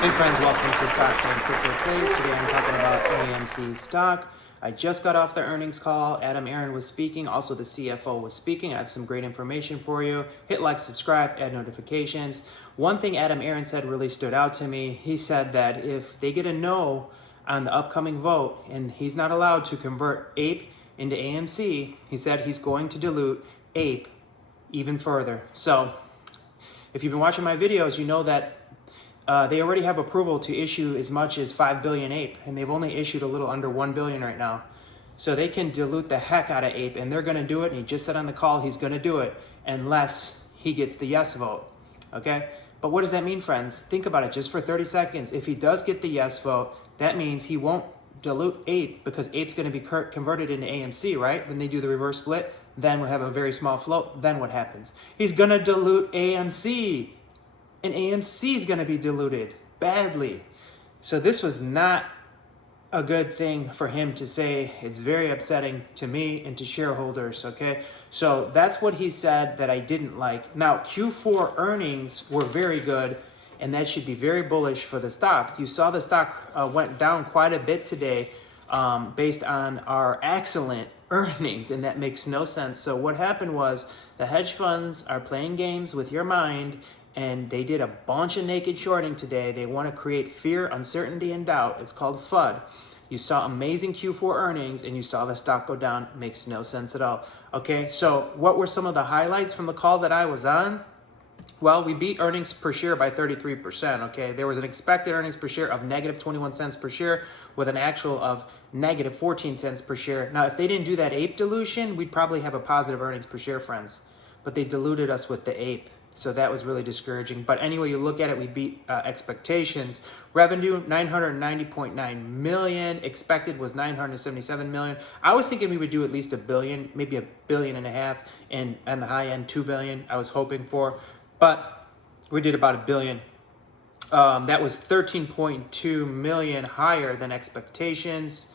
Hey friends, welcome to Stocks and Crypto Trades. Today I'm talking about AMC stock. I just got off the earnings call. Adam Aaron was speaking. Also the CFO was speaking. I have some great information for you. Hit like, subscribe, add notifications. One thing Adam Aaron said really stood out to me. He said that if they get a no on the upcoming vote and he's not allowed to convert APE into AMC, he said he's going to dilute APE even further. So if you've been watching my videos, you know that they already have approval to issue as much as 5 billion APE, and they've only issued a little under 1 billion right now. So they can dilute the heck out of APE, and they're going to do it. And he just said on the call he's going to do it unless he gets the yes vote. Okay? But what does that mean, friends? Think about it just for 30 seconds. If he does get the yes vote, that means he won't dilute APE because APE's going to be converted into AMC, right? Then they do the reverse split. Then we'll have a very small float. Then what happens? He's going to dilute AMC. And AMC is going to be diluted badly. So this was not a good thing for him to say. It's very upsetting to me and to shareholders, okay? So that's what he said that I didn't like. Now, Q4 earnings were very good, and that should be very bullish for the stock. You saw the stock went down quite a bit today based on our excellent earnings, and that makes no sense. So what happened was the hedge funds are playing games with your mind, and they did a bunch of naked shorting today. They want to create fear, uncertainty, and doubt. It's called FUD. You saw amazing Q4 earnings, and you saw the stock go down. Makes no sense at all. Okay, so what were some of the highlights from the call that I was on? Well, we beat earnings per share by 33%, okay? There was an expected earnings per share of negative 21 cents per share with an actual of negative 14 cents per share. Now, if they didn't do that APE dilution, we'd probably have a positive earnings per share, friends. But they diluted us with the APE. So that was really discouraging. But anyway, you look at it, we beat expectations. Revenue, 990.9 million. Expected was 977 million. I was thinking we would do at least $1 billion, maybe $1.5 billion, and on the high end, $2 billion I was hoping for. But we did about $1 billion. That was 13.2 million higher than expectations.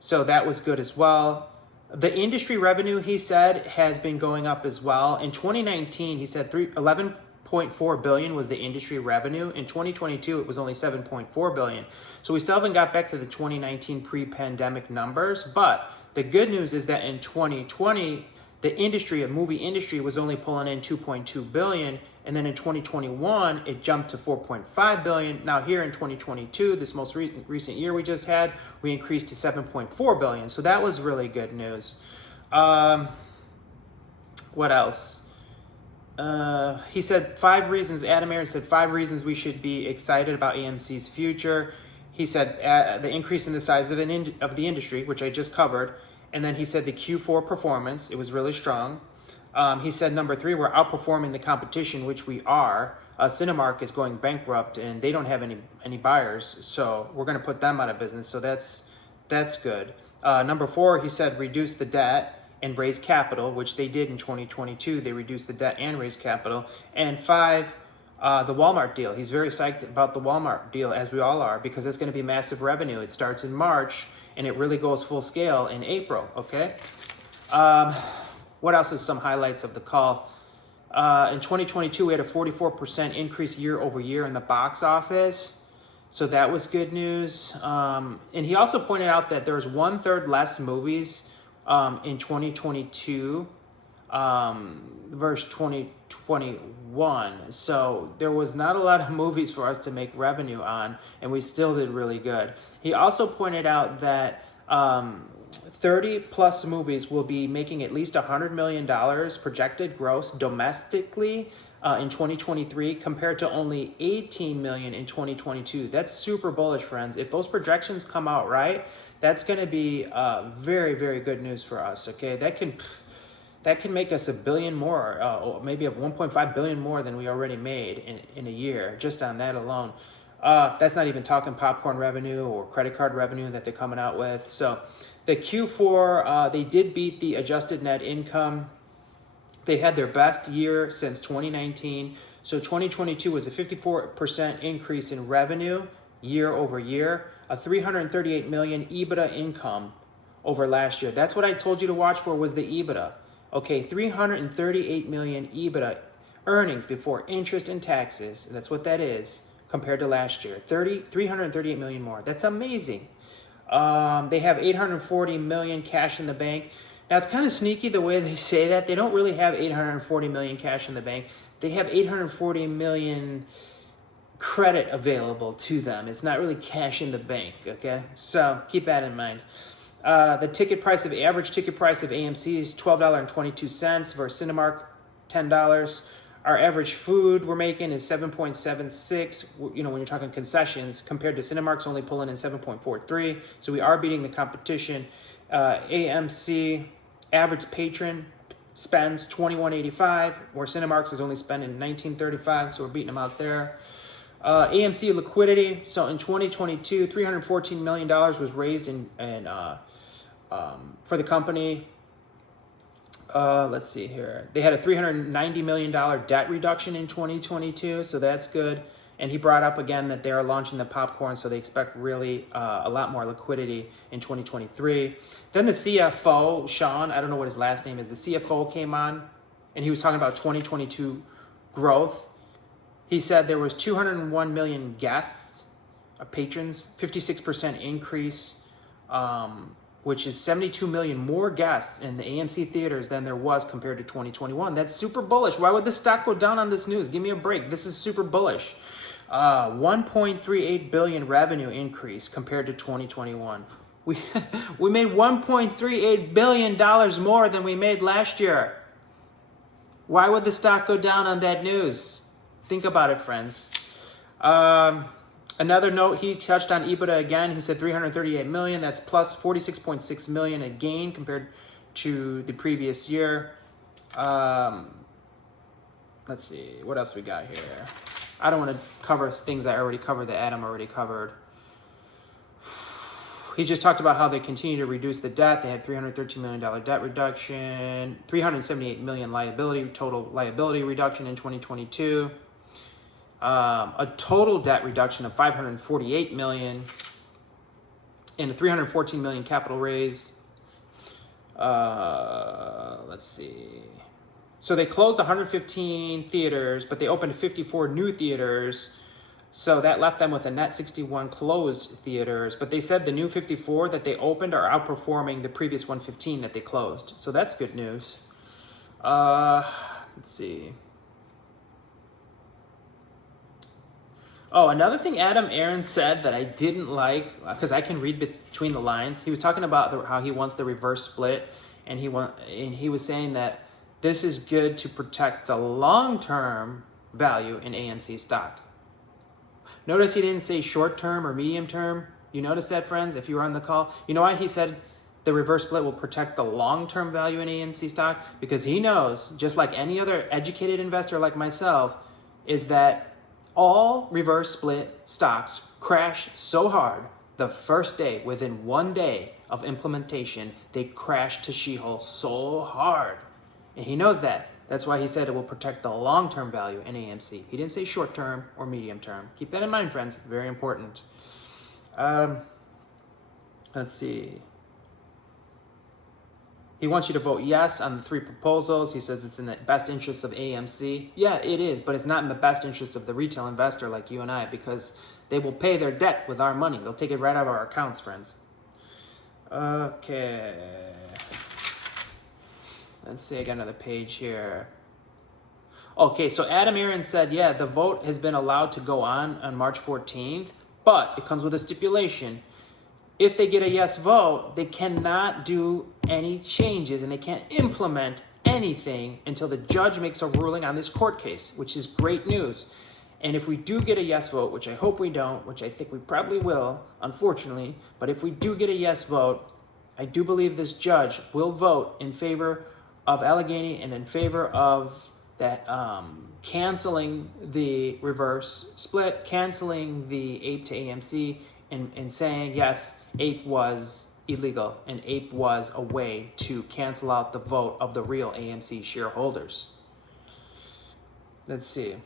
So that was good as well. The industry revenue, he said, has been going up as well. In 2019, he said 11.4 billion was the industry revenue. In 2022, it was only 7.4 billion. So we still haven't got back to the 2019 pre-pandemic numbers. But the good news is that in 2020, the movie industry was only pulling in 2.2 billion. And then in 2021, it jumped to 4.5 billion. Now here in 2022, this most recent year we just had, we increased to 7.4 billion. So that was really good news. What else? He said 5 reasons, Adam Aaron said 5 reasons we should be excited about AMC's future. He said the increase in the size of the industry, which I just covered. And then he said the Q4 performance, it was really strong. He said number 3, we're outperforming the competition, which we are. Cinemark is going bankrupt and they don't have any buyers, so we're going to put them out of business. So that's good. Number 4, he said reduce the debt and raise capital, which they did in 2022. They reduced the debt and raised capital. And 5, the Walmart deal. He's very psyched about the Walmart deal, as we all are, because it's going to be massive revenue. It starts in March and it really goes full scale in April. Okay. What else is some highlights of the call? In 2022, we had a 44% increase year over year in the box office. So that was good news. And he also pointed out that there was 1/3 less movies in 2022 versus 2021. So there was not a lot of movies for us to make revenue on, and we still did really good. He also pointed out that 30 plus movies will be making at least $100 million projected gross domestically in 2023 compared to only 18 million in 2022. That's super bullish, friends. If those projections come out right, that's going to be very, very good news for us. Okay, that can make us $1 billion more, maybe 1.5 billion more than we already made in a year, just on that alone. That's not even talking popcorn revenue or credit card revenue that they're coming out with. So the Q4, they did beat the adjusted net income. They had their best year since 2019. So 2022 was a 54% increase in revenue year over year, a 338 million EBITDA income over last year. That's what I told you to watch for, was the EBITDA. Okay, 338 million EBITDA earnings before interest and taxes. That's what that is. compared to last year. 338 million more. That's amazing. They have 840 million cash in the bank. Now it's kind of sneaky the way they say that. They don't really have 840 million cash in the bank. They have 840 million credit available to them. It's not really cash in the bank, okay? So keep that in mind. The average ticket price of AMC is $12.22 versus Cinemark, $10. Our average food we're making is 7.76. You know, when you're talking concessions, compared to Cinemark's only pulling in 7.43. So we are beating the competition. AMC average patron spends $21.85, where Cinemark's is only spending $19.35. So we're beating them out there. AMC liquidity. So in 2022, $314 million was raised for the company. Let's see here. They had a $390 million debt reduction in 2022, so that's good. And he brought up again that they are launching the popcorn, so they expect really a lot more liquidity in 2023. Then the CFO, Sean, I don't know what his last name is, the CFO came on, and he was talking about 2022 growth. He said there was 201 million guests, patrons, 56% increase, which is 72 million more guests in the AMC theaters than there was compared to 2021. That's super bullish. Why would the stock go down on this news? Give me a break. This is super bullish. 1.38 billion revenue increase compared to 2021. We made $1.38 billion more than we made last year. Why would the stock go down on that news? Think about it, friends. Another note, he touched on EBITDA again. He said 338 million. That's plus 46.6 million a gain compared to the previous year. Let's see, what else we got here? I don't want to cover things I already covered that Adam already covered. He just talked about how they continue to reduce the debt. They had $313 million debt reduction, 378 million total liability reduction in 2022. A total debt reduction of 548 million and a 314 million capital raise. Let's see. So they closed 115 theaters, but they opened 54 new theaters. So that left them with a net 61 closed theaters. But they said the new 54 that they opened are outperforming the previous 115 that they closed. So that's good news. Let's see. Oh, another thing Adam Aaron said that I didn't like, because I can read between the lines. He was talking about how he wants the reverse split, and he was saying that this is good to protect the long-term value in AMC stock. Notice he didn't say short-term or medium-term. You notice that, friends, if you were on the call? You know why he said the reverse split will protect the long-term value in AMC stock? Because he knows, just like any other educated investor like myself, is that all reverse split stocks crash so hard the first day, within 1 day of implementation, they crash to Sheol so hard. And he knows that. That's why he said it will protect the long-term value in AMC. He didn't say short-term or medium-term. Keep that in mind, friends. Very important. Let's see. He wants you to vote yes on the 3 proposals. He says it's in the best interest of AMC. Yeah, it is, but it's not in the best interest of the retail investor like you and I, because they will pay their debt with our money. They'll take it right out of our accounts, friends. Okay. Let's see, I got another page here. Okay, so Adam Aaron said, yeah, the vote has been allowed to go on March 14th, but it comes with a stipulation. If they get a yes vote, they cannot do any changes and they can't implement anything until the judge makes a ruling on this court case, which is great news. And if we do get a yes vote, which I hope we don't, which I think we probably will, unfortunately, but if we do get a yes vote, I do believe this judge will vote in favor of Allegheny and in favor of that canceling the reverse split, canceling the APE to AMC, and saying, yes, APE was illegal and APE was a way to cancel out the vote of the real AMC shareholders. Let's see.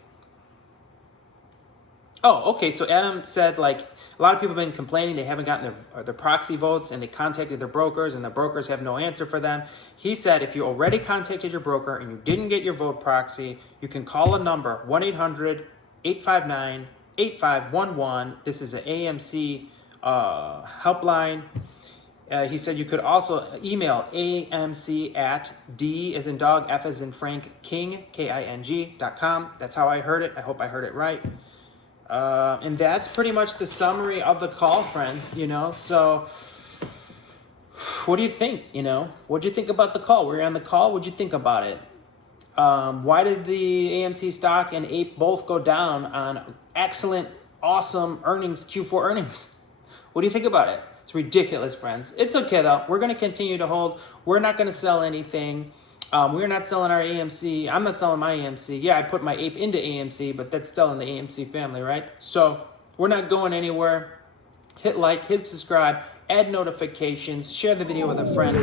Oh, okay, so Adam said, like, a lot of people have been complaining they haven't gotten their proxy votes, and they contacted their brokers, and the brokers have no answer for them. He said if you already contacted your broker and you didn't get your vote proxy, you can call a number, 1-800-859-0000. 8511. This is an AMC helpline. He said you could also email AMC at D as in dog, F as in Frank, King, KING.com. That's how I heard it. I hope I heard it right. And that's pretty much the summary of the call, friends, you know. So what do you think? You know, what'd you think about the call? Were you on the call? What'd you think about it? Why did the AMC stock and APE both go down on excellent, awesome earnings, Q4 earnings? What do you think about it? It's ridiculous, friends. It's okay, though. We're going to continue to hold. We're not going to sell anything. We're not selling our AMC. I'm not selling my AMC. Yeah, I put my APE into AMC, but that's still in the AMC family, right? So we're not going anywhere. Hit like, hit subscribe, add notifications, share the video with a friend.